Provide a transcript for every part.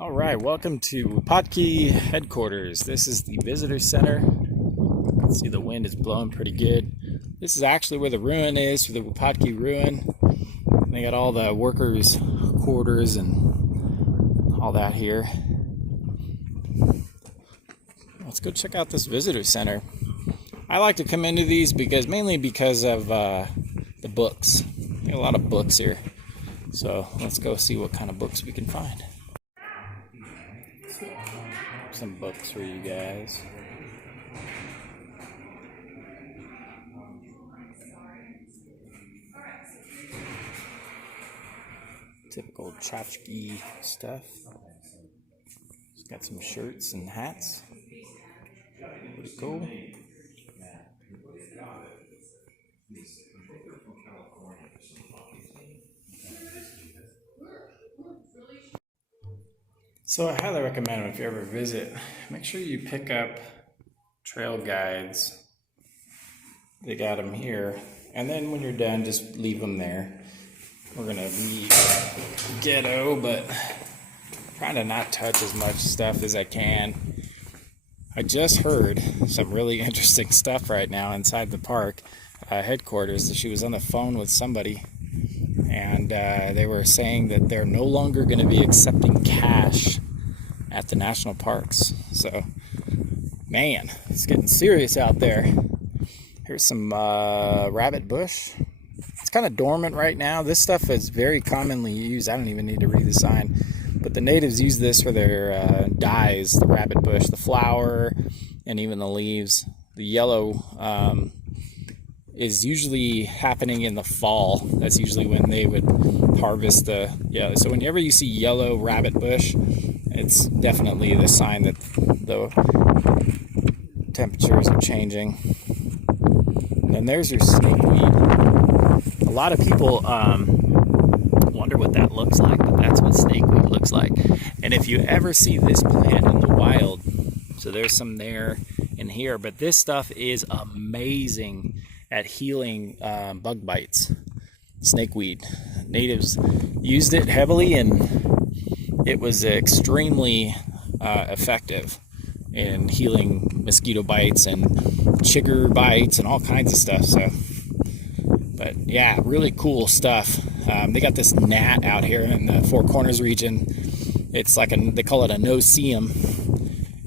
All right, welcome to Wupatki headquarters. This is the visitor center. You can see the wind is blowing pretty good. This is actually where the ruin is, for the Wupatki ruin. They got all the workers' quarters and all that here. Let's go check out this visitor center. I like to come into these mainly because of the books. Got a lot of books here. So let's go see what kind of books we can find. Some books for you guys. Typical tchotchke stuff. It's got some shirts and hats. Pretty cool. So I highly recommend if you ever visit, make sure you pick up trail guides. They got them here. And then when you're done, just leave them there. We're gonna be ghetto, but trying to not touch as much stuff as I can. I just heard some really interesting stuff right now inside the park headquarters. She was on the phone with somebody, and they were saying that they're no longer going to be accepting cash at the national parks. So, man, it's getting serious out there. Here's some rabbit bush. It's kind of dormant right now. This stuff is very commonly used. I don't even need to read the sign. But the natives use this for their dyes, the rabbit bush, the flower, and even the leaves. The yellow is usually happening in the fall. That's usually when they would harvest the yellow. So whenever you see yellow rabbit bush, it's definitely the sign that the temperatures are changing. And then there's your snakeweed. A lot of people wonder what that looks like, but that's what snakeweed looks like. And if you ever see this plant in the wild, so there's some there and here, but this stuff is amazing at healing bug bites. Snakeweed. Natives used it heavily, and it was extremely effective in healing mosquito bites and chigger bites and all kinds of stuff. So, but yeah, really cool stuff. They got this gnat out here in the Four Corners region. It's like they call it a no-see-em.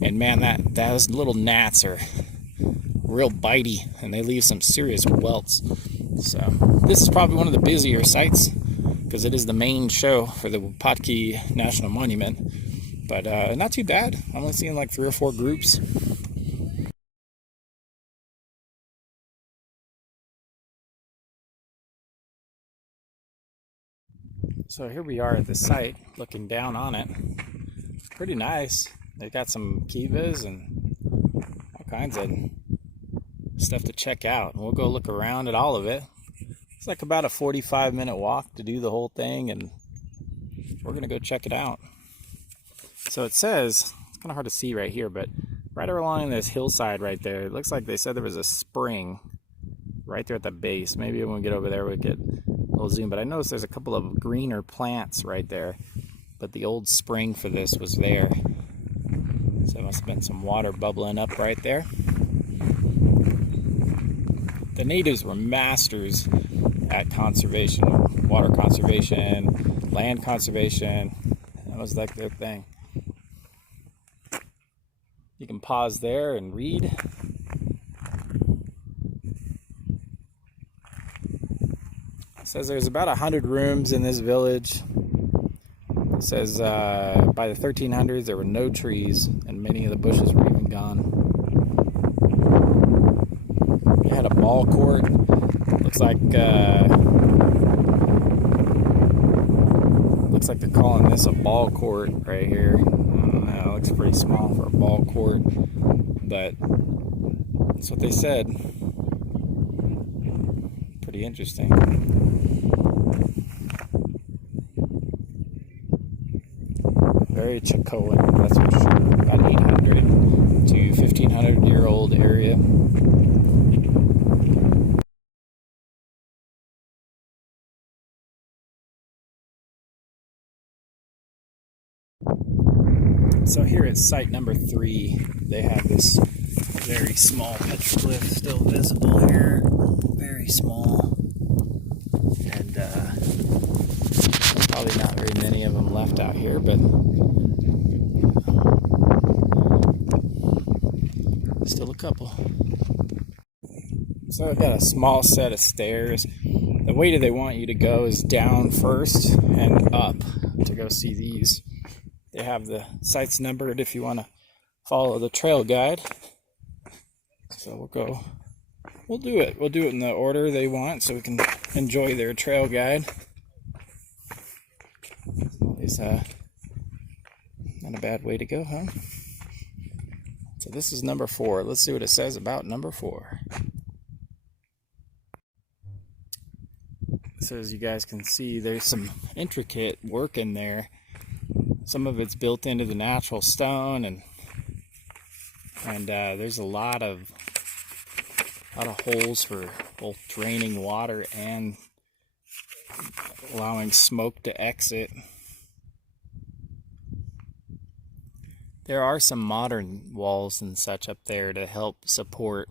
And man, those little gnats are real bitey, and they leave some serious welts. So this is probably one of the busier sites because it is the main show for the Wupatki National Monument. But not too bad. I'm only seeing like 3 or 4 groups. So here we are at the site, looking down on it. It's pretty nice. They got some kivas and all kinds of stuff to check out. We'll go look around at all of it. It's like about a 45-minute walk to do the whole thing, and we're gonna go check it out. So it says, it's kind of hard to see right here, but right along this hillside right there, it looks like they said there was a spring right there at the base. Maybe when we get over there we'll get a little zoom, but I noticed there's a couple of greener plants right there, but the old spring for this was there. So there must have been some water bubbling up right there. The natives were masters at conservation, water conservation, land conservation. That was like their thing. You can pause there and read. It says there's about 100 rooms in this village. It says by the 1300s there were no trees, and many of the bushes were even gone. It had a ball court. Looks like they're calling this a ball court right here. I don't know, it looks pretty small for a ball court, but that's what they said. Pretty interesting. Very Chacoan, that's for sure. About 800 to 1500-year-old area. So here at site number 3, they have this very small petroglyph still visible here. Very small. And probably not very many of them left out here, but still a couple. So I've got a small set of stairs. The way that they want you to go is down first and up to go see these. They have the sites numbered if you want to follow the trail guide. So we'll do it. We'll do it in the order they want so we can enjoy their trail guide. It's not a bad way to go, huh? So this is number 4. Let's see what it says about number 4. So as you guys can see, there's some intricate work in there. Some of it's built into the natural stone, and there's a lot of holes for both draining water and allowing smoke to exit. There are some modern walls and such up there to help support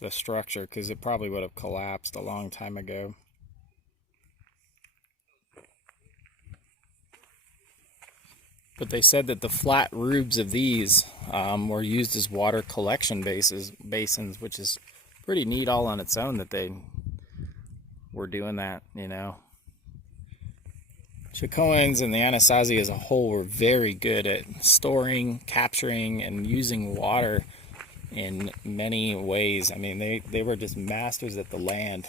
the structure, because it probably would have collapsed a long time ago. But they said that the flat roofs of these were used as water collection basins, which is pretty neat all on its own that they were doing that, you know. Chicoans and the Anasazi as a whole were very good at storing, capturing, and using water in many ways. I mean, they were just masters at the land,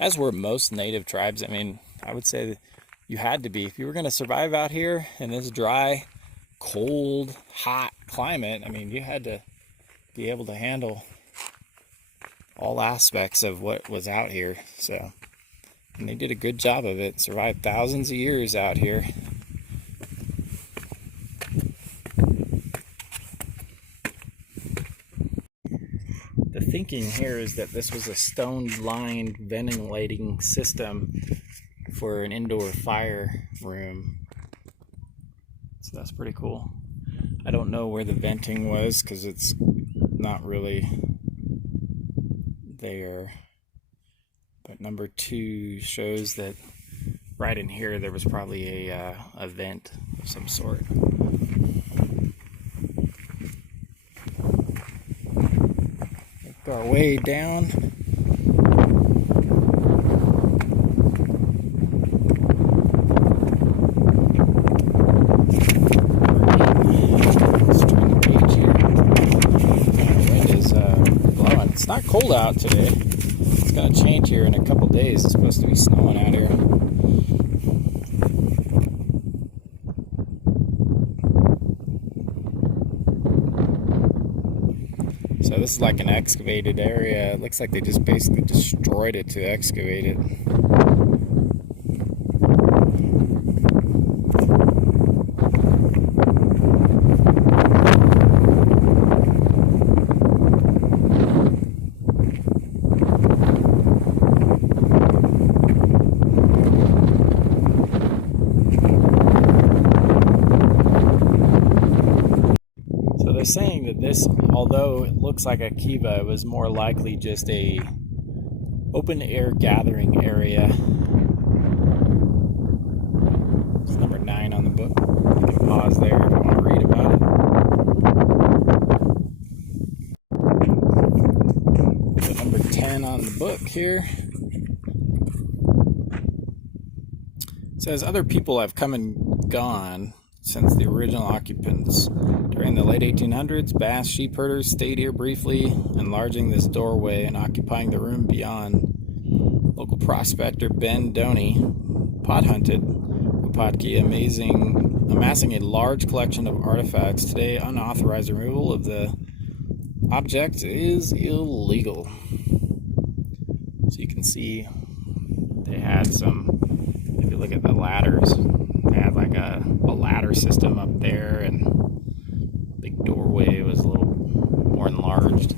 as were most native tribes. I mean, I would say that you had to be. If you were going to survive out here in this dry, cold, hot climate, I mean, you had to be able to handle all aspects of what was out here. So, and they did a good job of it. Survived thousands of years out here. The thinking here is that this was a stone-lined ventilating system for an indoor fire room. So that's pretty cool. I don't know where the venting was because it's not really there. But number 2 shows that right in here there was probably a vent of some sort. Make our way down. It's not cold out today. It's going to change here in a couple days. It's supposed to be snowing out here. So this is like an excavated area. It looks like they just basically destroyed it to excavate it. They're saying that this, although it looks like a kiva, it was more likely just a open air gathering area. It's number 9 on the book. You can pause there if you want to read about it. So number 10 on the book here. It says other people have come and gone since the original occupants. During the late 1800s, Basque sheep herders stayed here briefly, enlarging this doorway and occupying the room beyond. Local prospector Ben Doney pot hunted Wupatki, amassing a large collection of artifacts. Today, unauthorized removal of the object is illegal. So you can see they had some, if you look at the ladders, they had like a ladder system up there, and the big doorway was a little more enlarged.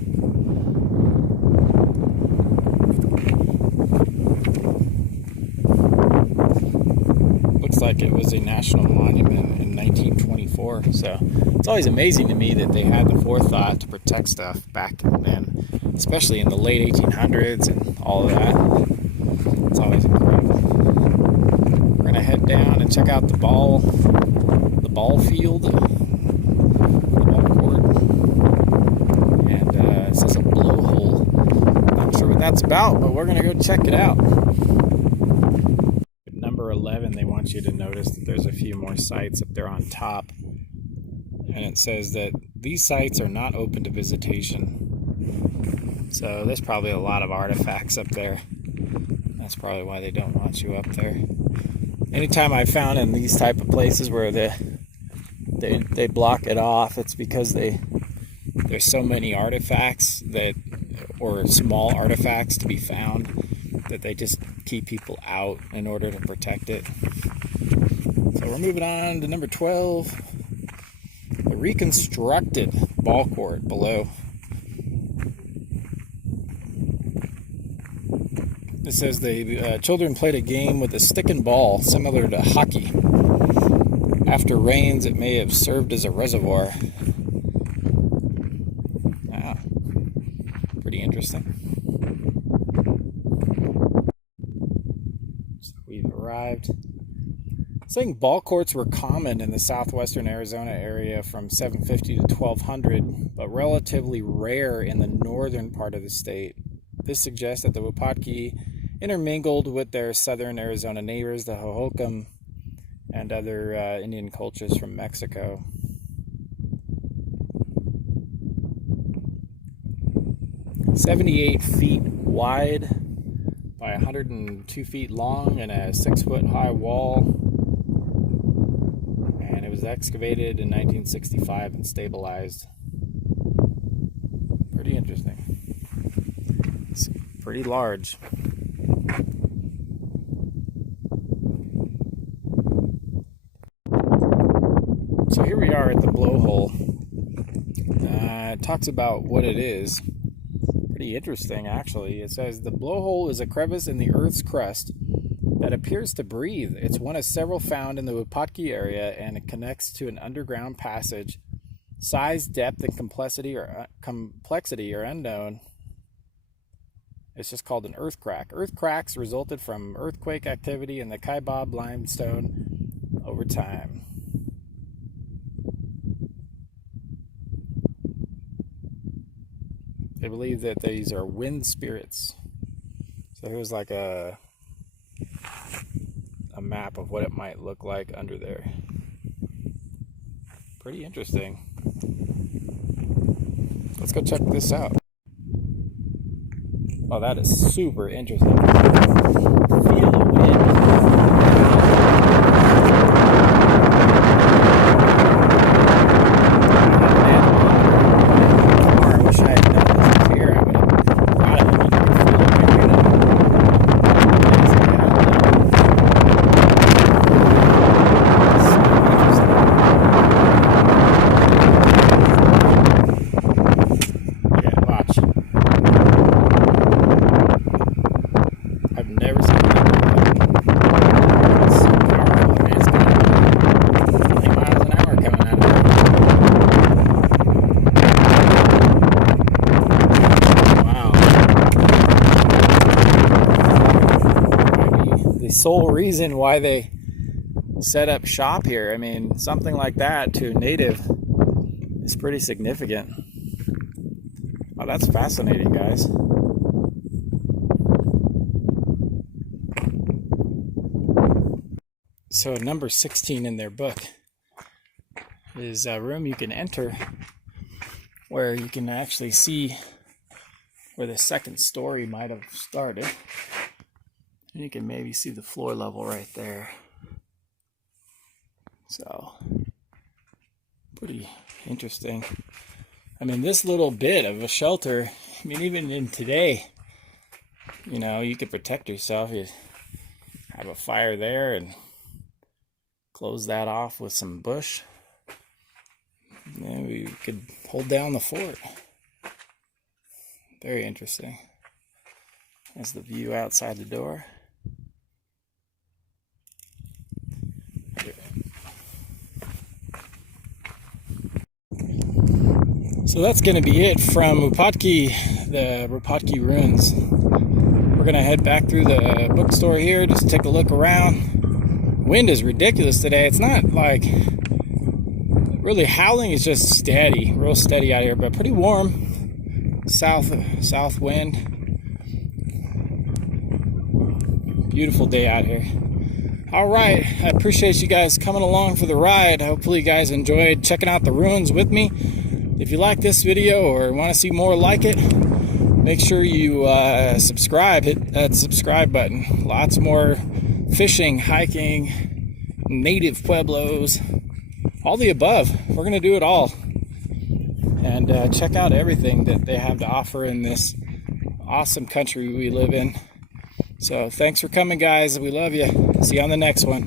Looks like it was a national monument in 1924. So it's always amazing to me that they had the forethought to protect stuff back then, especially in the late 1800s and all of that. It's always incredible. We're gonna head down and check out the ball field, the ball court, and it says a blowhole. Not sure what that's about, but we're gonna go check it out. Number 11, they want you to notice that there's a few more sites up there on top, and it says that these sites are not open to visitation. So there's probably a lot of artifacts up there. That's probably why they don't want you up there. Anytime I've found in these type of places where they block it off, it's because there's so many artifacts or small artifacts to be found, that they just keep people out in order to protect it. So we're moving on to number 12, the reconstructed ball court below. It says the children played a game with a stick and ball similar to hockey. After rains, it may have served as a reservoir. Wow, pretty interesting. So we've arrived. Saying ball courts were common in the southwestern Arizona area from 750 to 1200, but relatively rare in the northern part of the state. This suggests that the Wupatki intermingled with their southern Arizona neighbors, the Hohokam, and other Indian cultures from Mexico. "78 feet wide by 102 feet long and a 6-foot high wall. And it was excavated in 1965 and stabilized." Pretty interesting. It's pretty large. So here we are at the blowhole. It talks about what it is. Pretty interesting, actually. It says the blowhole is a crevice in the Earth's crust that appears to breathe. It's one of several found in the Wupatki area, and it connects to an underground passage. Size, depth, and complexity are unknown. It's just called an earth crack. Earth cracks resulted from earthquake activity in the Kaibab limestone over time. They believe that these are wind spirits. So here's like a map of what it might look like under there. Pretty interesting. Let's go check this out. Oh, that is super interesting. Feel the wind. I wish I had known this was here. I would have brought it. You can feel the wind. Okay, watch. I've never seen anything like that. It's so powerful. I mean, it's got 20 miles an hour coming out of it. Wow. The sole reason why they set up shop here, I mean, something like that to a native is pretty significant. Oh, that's fascinating, guys. So number 16 in their book is a room you can enter where you can actually see where the second story might have started. And you can maybe see the floor level right there. So, pretty interesting. I mean, this little bit of a shelter, I mean, even in today, you know, you could protect yourself. You have a fire there and close that off with some bush. Then we could hold down the fort. Very interesting. That's the view outside the door. So that's going to be it from Wupatki, the Wupatki ruins. We're going to head back through the bookstore here, just take a look around. Wind is ridiculous today. It's not like really howling, it's just steady, real steady out here, but pretty warm. South wind. Beautiful day out here. All right, I appreciate you guys coming along for the ride. Hopefully you guys enjoyed checking out the ruins with me. If you like this video or want to see more like it, make sure you subscribe. Hit that subscribe button. Lots more fishing, hiking, native pueblos, all the above. We're going to do it all. And check out everything that they have to offer in this awesome country we live in. So thanks for coming, guys. We love you. See you on the next one.